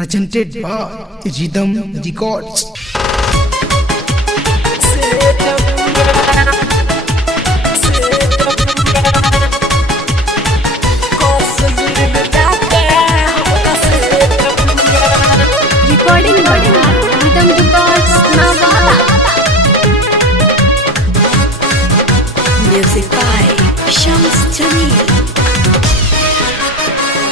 presented by Rhythm Records. Recording by Rhythm Records, Navara. Music by Shams Jamil.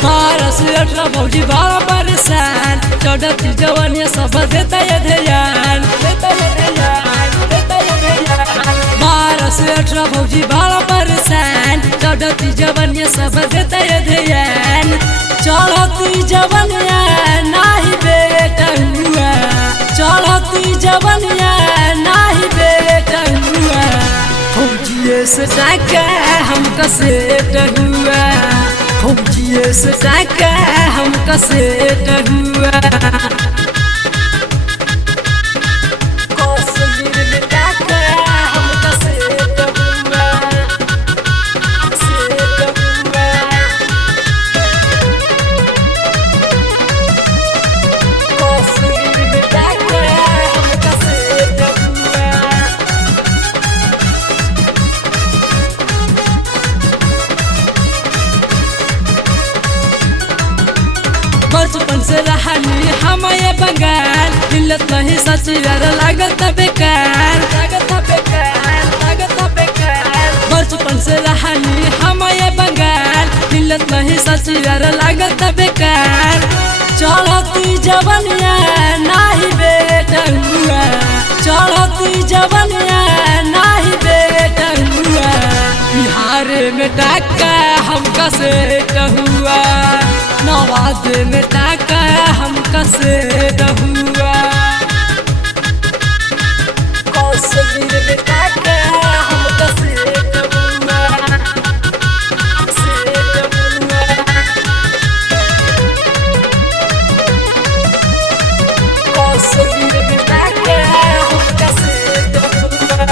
12 से 18 भौजी बाला परेशान, 14 की जवानी सब देता है ध्यान, देता है ध्यान, देता है ध्यान। 12 से 18 भौजी बाला परेशान, 14 की जवानी सब देता है ध्यान। चढ़ती जवानिया नाही बेटा हुआ, चढ़ती जवानिया नाही बेटा हुआ। फौजिए से टाका हमका सेट हुआ, फौजिए से टाका हमका सेट हुआ। कश्मीर में टाका हमका सेट हुआ, सेट हुआ। कश्मीर में टाका हमका सेट हुआ। बचपन से रहानी हम ये बंगाल, मिलत नहीं सच यार लागत बेकार, लागत बेकार, लागत बेकार। बचपन से रहानी हम ये बंगाल, मिलत नहीं सच यार लागत बेकार। चढ़ती जवानिया नाही बेटा हुआ, चढ़ती जवानिया नाही बेटा हुआ। बिहार में टाका हमका सेट हुआ, नवाज में टाका हमका सेट हुआ। कश्मीर में टाका हमका सेट हुआ, सेट हुआ। कश्मीर में टाका हमका सेट हुआ।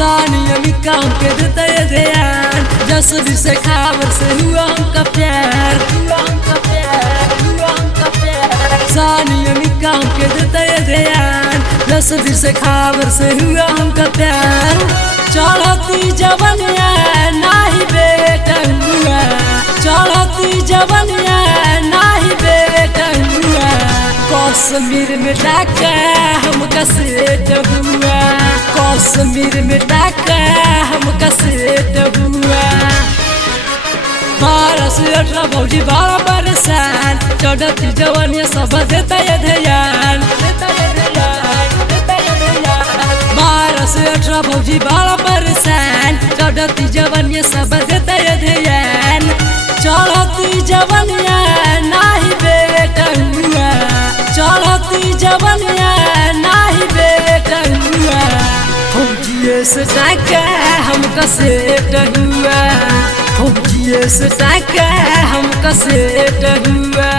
सानिया मिका हमके देता है ध्यान, जसवीर से खबर से हुआ हमका प्यार, हुआ हमका प्यार, हुआ हमका प्यार। सानिया मिका हमके देता है ध्यान, जसवीर से खबर से हुआ हमका प्यार। चढ़ती जवानिया नाही बेटा हुआ, चढ़ती जवानिया नाही बेटा हुआ। कश्मीर में टाका हमका सेट हुआ, कश्मीर में टाका हमका सेट हुआ। 12 से 18 भौजी बाला परेशान, 14 की जवानी सब देता है ध्यान, देता है ध्यान, देता है ध्यान। 12 से 18 भौजी बाला परेशान, 14 की जवानी सब देता है ध्यान। चढ़ती जवानिया नाही बेटा हुआ, चढ़ती जवानिया नाही बेटा हुआ। फौजिए से टाका हमका सेट हुआ, फौजिए से टाका हमका सेट हुआ।